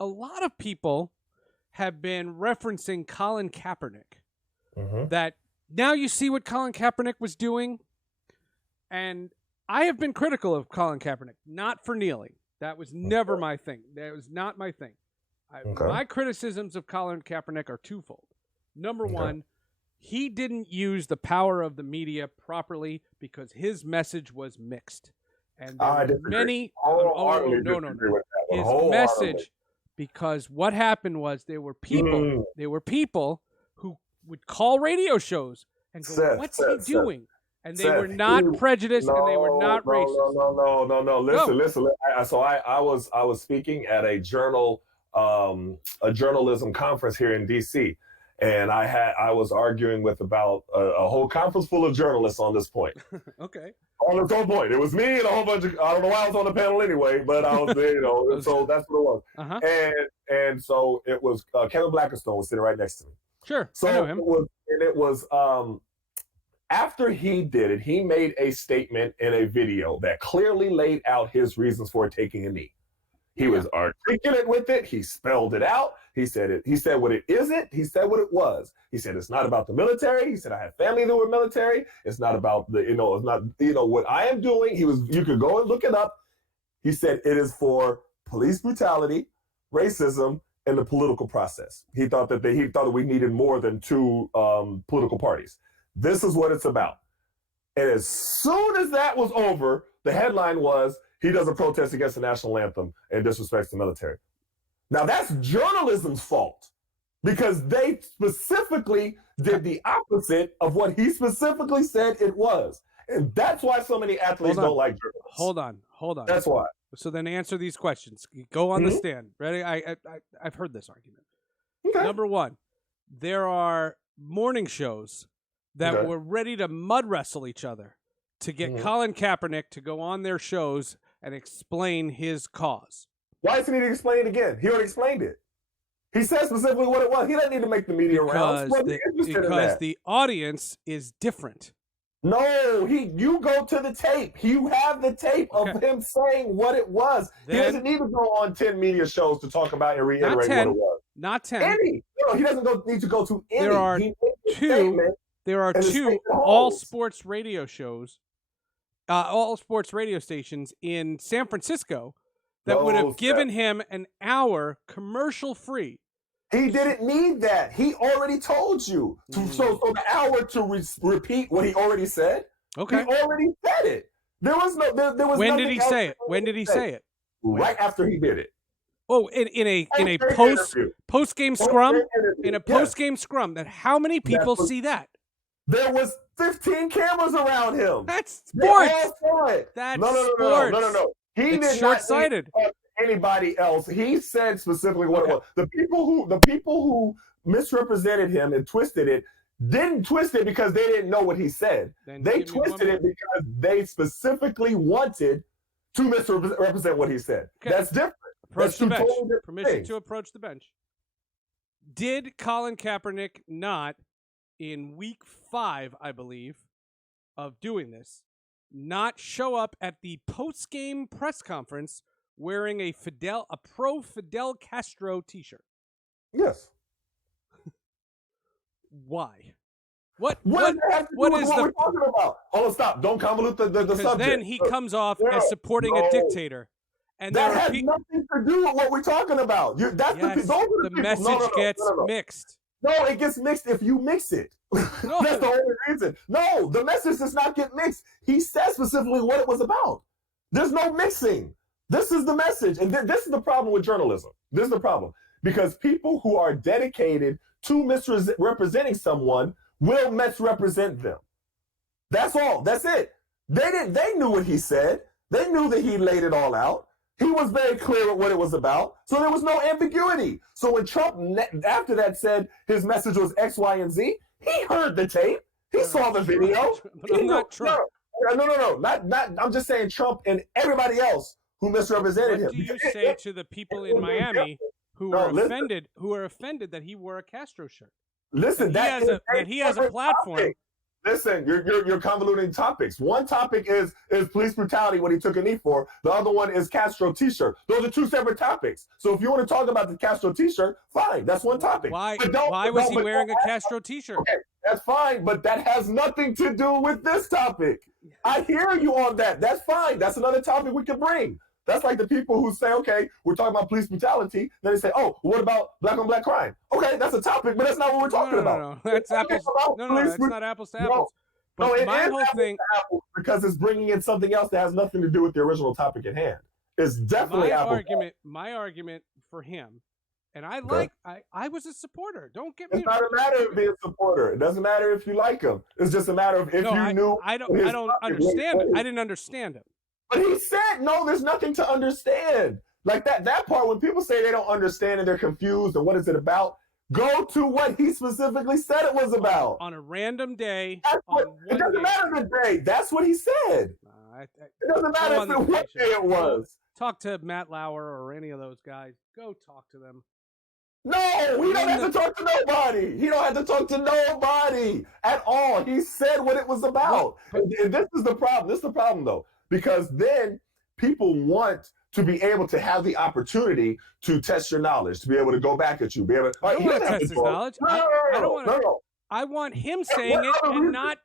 a lot of people have been referencing Colin Kaepernick. That now you see what Colin Kaepernick was doing, and I have been critical of Colin Kaepernick, not for kneeling. That was never my thing. That was not my thing. My criticisms of Colin Kaepernick are twofold. Number one, he didn't use the power of the media properly because his message was mixed. And there were many. No. His message, because what happened was there were people who would call radio shows and go, "What's he doing?" And they were not prejudiced and they were not racist. No. Listen. So I was speaking at a journalism conference here in DC, and I was arguing with about a whole conference full of journalists on this point. Okay. On this whole point, it was me and a whole bunch of, I don't know why I was on the panel anyway, but I was there, so that's what it was. And so it was Kevin Blackistone was sitting right next to me. Sure, so I know him. It was after he did it, he made a statement in a video that clearly laid out his reasons for taking a knee. He was articulate with it. He spelled it out. He said it. He said what it isn't. He said what it was. He said it's not about the military. He said I have family that were military. It's not about the, it's not, what I am doing. You could go and look it up. He said it is for police brutality, racism, and the political process. He thought that we needed more than two political parties. This is what it's about. And as soon as that was over, the headline was, he does a protest against the national anthem and disrespects the military. Now that's journalism's fault because they specifically did the opposite of what he specifically said it was. And that's why so many athletes don't like journalists. Hold on. That's why. So then answer these questions. Go on the stand. Ready? I've heard this argument. Okay. Number one, there are morning shows that were ready to mud wrestle each other to get Colin Kaepernick to go on their shows and explain his cause. Why does he need to explain it again? He already explained it. He said specifically what it was. He doesn't need to make the media rounds. Because the audience is different. No, you go to the tape. You have the tape of him saying what it was. He doesn't need to go on 10 media shows to talk about and reiterate what it was. Not 10. Any. He doesn't need to go to any. There are two all sports radio shows, all sports radio stations in San Francisco that would have given him an hour commercial free. He didn't need that. He already told you. So the hour to repeat what he already said. Okay. He already said it. There was no. There was. When did he say it? When did he say it? Right after he did it. Oh, in a post game scrum. In a post game scrum. That how many people see that? There was 15 cameras around him. That's sports. That's sports. No. He did short-sighted. Not anybody else. He said specifically what it was. The people who misrepresented him and twisted it didn't twist it because they didn't know what he said. They twisted it because they specifically wanted to misrepresent what he said. Okay. That's different. Approach the bench. Permission to approach the bench. Did Colin Kaepernick not, in week 5, I believe, of doing this, not show up at the post-game press conference wearing a pro Fidel Castro t-shirt? Yes. Why? What is what we're talking about? Hold on, stop. Don't convolute the subject. Then he comes off as supporting a dictator. And that has nothing to do with what we're talking about. The message gets mixed. No, it gets mixed if you mix it. No. That's the only reason. No, the message does not get mixed. He said specifically what it was about. There's no mixing. This is the message. And this is the problem with journalism. This is the problem. Because people who are dedicated to misrepresenting someone will misrepresent them. That's all. That's it. They knew what he said. They knew that he laid it all out. He was very clear with what it was about. So there was no ambiguity. So when Trump, after that, said his message was X, Y, and Z, he heard the tape. He saw the video. But I'm not Trump. No. Not. I'm just saying Trump and everybody else who misrepresented him. What do you say to the people in Miami who are offended? Who are offended that he wore a Castro shirt? Listen, that he has a platform. Listen, you're convoluting topics. One topic is police brutality, what he took a knee for. The other one is Castro t-shirt. Those are two separate topics. So if you want to talk about the Castro t-shirt, fine, that's one topic. Why was he wearing a Castro t-shirt? Okay, that's fine, but that has nothing to do with this topic. I hear you on that. That's fine. That's another topic we can bring. That's like the people who say, okay, we're talking about police brutality. Then they say, oh, what about black on black crime? Okay, that's a topic, but that's not what we're talking about. No, that's apples. That's not apples to apples. No, it my whole thing because it's bringing in something else that has nothing to do with the original topic at hand. It's definitely my argument for him, and I was a supporter. Don't get me. It's not a matter of being a supporter. It doesn't matter if you like him. It's just a matter of if you knew. I don't understand it. I didn't understand him. But he said, no, there's nothing to understand. Like that part, when people say they don't understand and they're confused and what is it about, go to what he specifically said it was about. On a random day. It doesn't matter the day. That's what he said. It doesn't matter what day it was. Talk to Matt Lauer or any of those guys. Go talk to them. No, we don't have to talk to nobody. He don't have to talk to nobody at all. He said what it was about. And this is the problem. This is the problem, though. Because then people want to be able to have the opportunity to test your knowledge, to be able to go back at you, be able to I don't want to test his knowledge. I don't want to. No. I want him saying it and not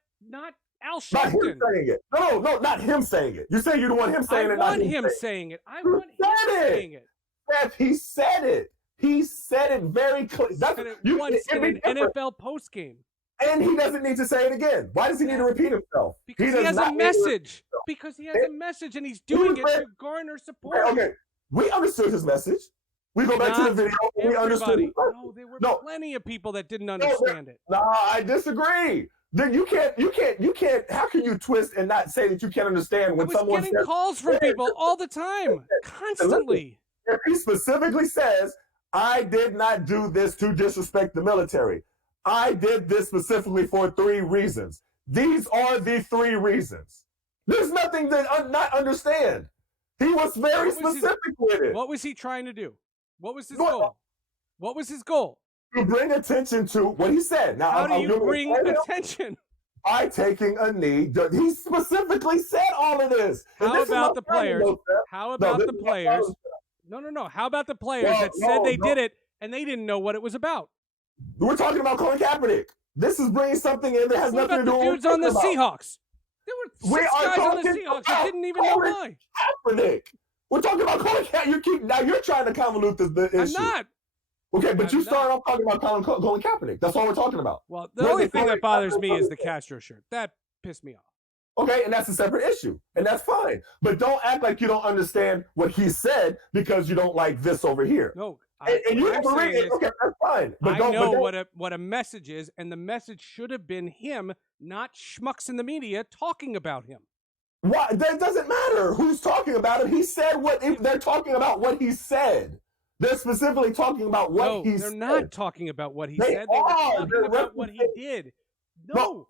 Al Sharpton. Not him saying it. No, not him saying it. You say you don't want him saying it. I want him saying it. I want him saying it. Seth, he said it. He said it very clearly. He said it once in an NFL postgame. And he doesn't need to say it again. Why does he need to repeat himself? Because he has a message. Because he has a message, and he's doing it to garner support. Okay, we understood his message. We go back to the video. We understood it. No, there were plenty of people that didn't understand it. No, I disagree. Then you can't. How can you twist and not say that you can't understand when someone getting calls from people all the time, constantly? If he specifically says, "I did not do this to disrespect the military. I did this specifically for 3 reasons. These are the 3 reasons." There's nothing to not understand. He was very specific with it. What was he trying to do? What was his goal? What was his goal? To bring attention to what he said. Now, how do you bring attention? By taking a knee. He specifically said all of this. How about the players? How about the players? No. How about the players that said they did it and they didn't know what it was about? We're talking about Colin Kaepernick. This is bringing something in that has nothing to do with the dudes on the Seahawks. There were 6 guys on the Seahawks that didn't even know why. Kaepernick. We're talking about Colin Kaepernick. Now you're trying to convolute the issue. I'm not. Okay, but you started off talking about Colin Kaepernick. That's all we're talking about. Well, the only thing that bothers me is the Castro shirt. That pissed me off. Okay, and that's a separate issue, and that's fine. But don't act like you don't understand what he said because you don't like this over here. No, and you never read it. Okay, that's fine. But I know what a message is, and the message should have been him, not schmucks in the media talking about him. Why? That doesn't matter who's talking about him. He said they're talking about what he said. They're specifically talking about what he said. No, they're not talking about what he said. They were talking about what he did. No.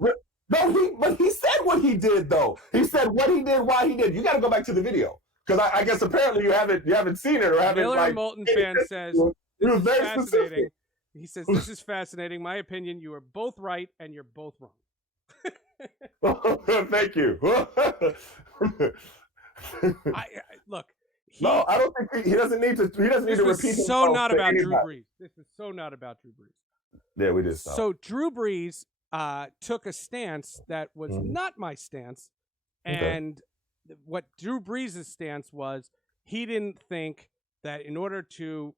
But he said what he did, though. He said what he did, why he did. You got to go back to the video because I guess apparently you haven't seen it or haven't. Miller Moulton fan says it was very fascinating. Specific. He says this is fascinating. My opinion, you are both right and you're both wrong. Thank you. Look. No, I don't think he doesn't need to. He doesn't need to repeat. This is so not about Drew Brees. This is so not about Drew Brees. Yeah, we did stop. So Drew Brees took a stance that was not my stance, and what Drew Brees' stance was, he didn't think that in order to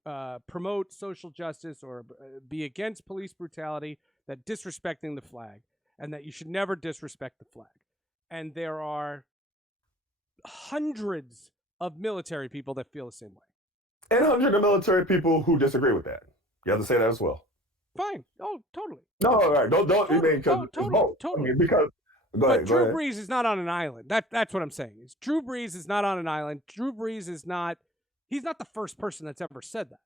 promote social justice or be against police brutality, that disrespecting the flag, and that you should never disrespect the flag. And there are hundreds of military people that feel the same way. And hundreds of military people who disagree with that. You have to say that as well. Fine. Oh, totally. No, all right. Don't. Totally, I mean, totally. I mean, because. Go ahead. Drew Brees is not on an island. That's what I'm saying. Drew Brees is not on an island. Drew Brees is not. He's not the first person that's ever said that.